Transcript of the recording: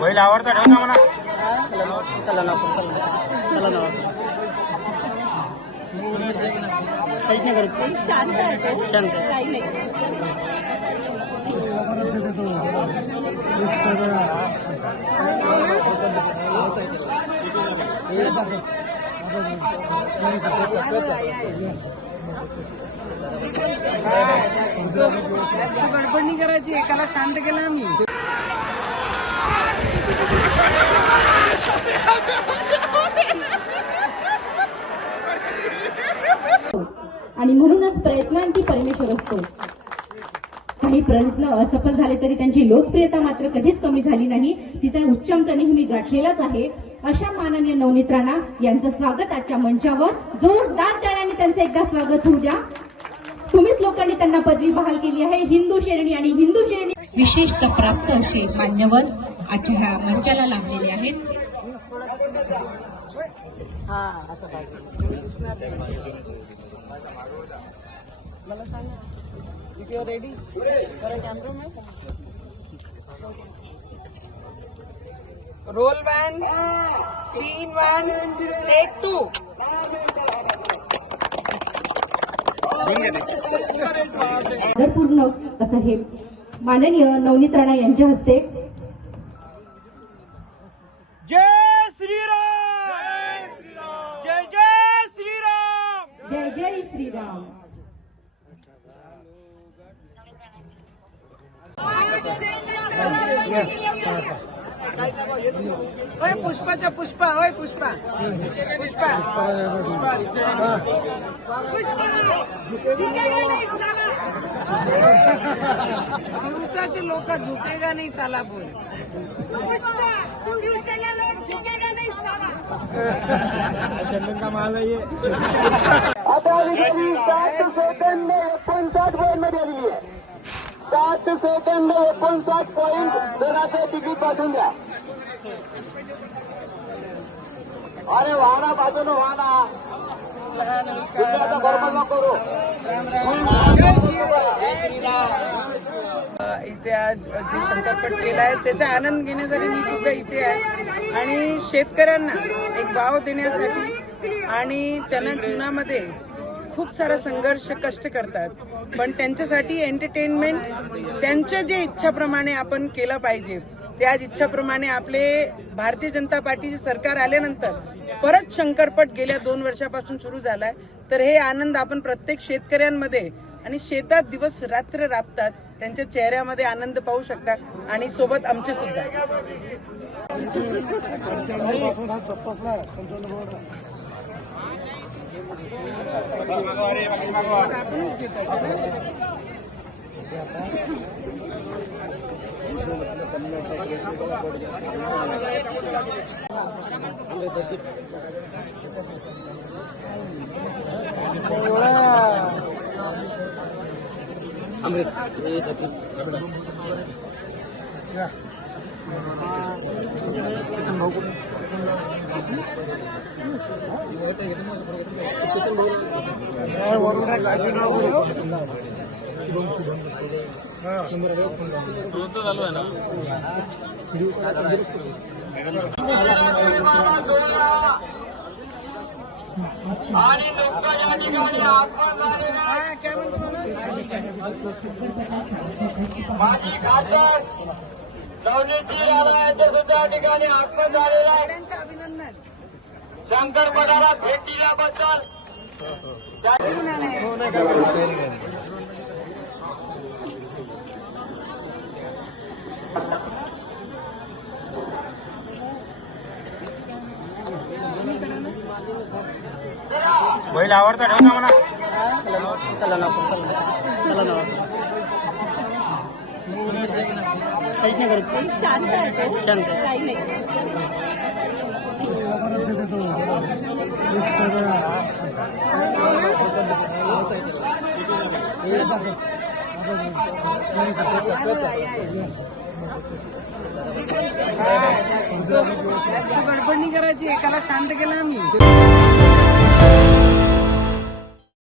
बैल आवडता ठेव ना म्हणा. शांत काही नाही. गडबड नाही करायची, एकाला शांत केलं आम्ही. आणि म्हणूनच प्रयत्नांती परमेश्वर असतो. काही प्रयत्न असफल झाले तरी त्यांची लोकप्रियता मात्र कधीच कमी झाली नाही. तिचा उच्चांक नेहमी गाठलेलाच आहे. अशा माननीय नवनीत राणा यांचं स्वागत आजच्या मंचावर. जोरदार टाळ्यांनी त्यांचं एकदा स्वागत होऊ द्या. तुम्हीच लोकांनी त्यांना पदवी बहाल केली आहे. हिंदू शेरणी आणि हिंदू शेरणी विशेषतः प्राप्त असे मान्यवर आजच्या ह्या मंचाला लाभलेले आहेत. मला सांगा रेडी रोल 1 सीन 1 टेक 2. पूर्ण असं हे माननीय नवनीत राणा यांच्या हस्ते. जय श्रीराम, जय जय श्रीराम, जय जय श्रीराम. ओय पुष्पाच्या पुष्पा, ओय पुष्पा पुष्पा दिवसाचे लोक झुकेगा नाही साला बोल. चंदन का माल आहे. आता 7 सेकंद 59 मध्ये आलेली आहे. 7 सेकंद 59 पॉईंट जराचे तिकीट पाठवून द्या. अरे वाहना बाजून वाहना बरोबर नको करू. इथे आज जे शंकरपट केला आहे त्याचा आनंद घेण्यासाठी मी सुद्धा इथे आहे. आणि शेतकऱ्यांना एक भाव देण्यासाठी आणि त्यांना जीवनामध्ये खूप सारा संघर्ष कष्ट करतात, पण त्यांच्यासाठी एंटरटेनमेंट त्यांच्या जे इच्छाप्रमाणे आपण केलं पाहिजे. त्याच इच्छाप्रमाणे आपले भारतीय जनता पार्टीचे सरकार आल्यानंतर परत शंकरपट गेल्या 2 वर्षापासून सुरू झालाय. तर हे आनंद आपण प्रत्येक शेतकऱ्यांमध्ये आणि शेतात दिवस रात्र राबतात त्यांच्या चेहऱ्यामध्ये आनंद पाहू शकता. आणि सोबत आमचे सुद्धा. आणि लोक या ठिकाणी आपण माजी खासदार नवनीतजी राणा यांच्या सुद्धा ठिकाणी आगमन झालेलं आहे. अभिनंदन. शंकरपटाला भेट दिल्याबद्दल बैल आवडता ठेव ना म्हणा. शांत काही नाही. गडबड नाही करायची, एकाला शांत केलं आम्ही.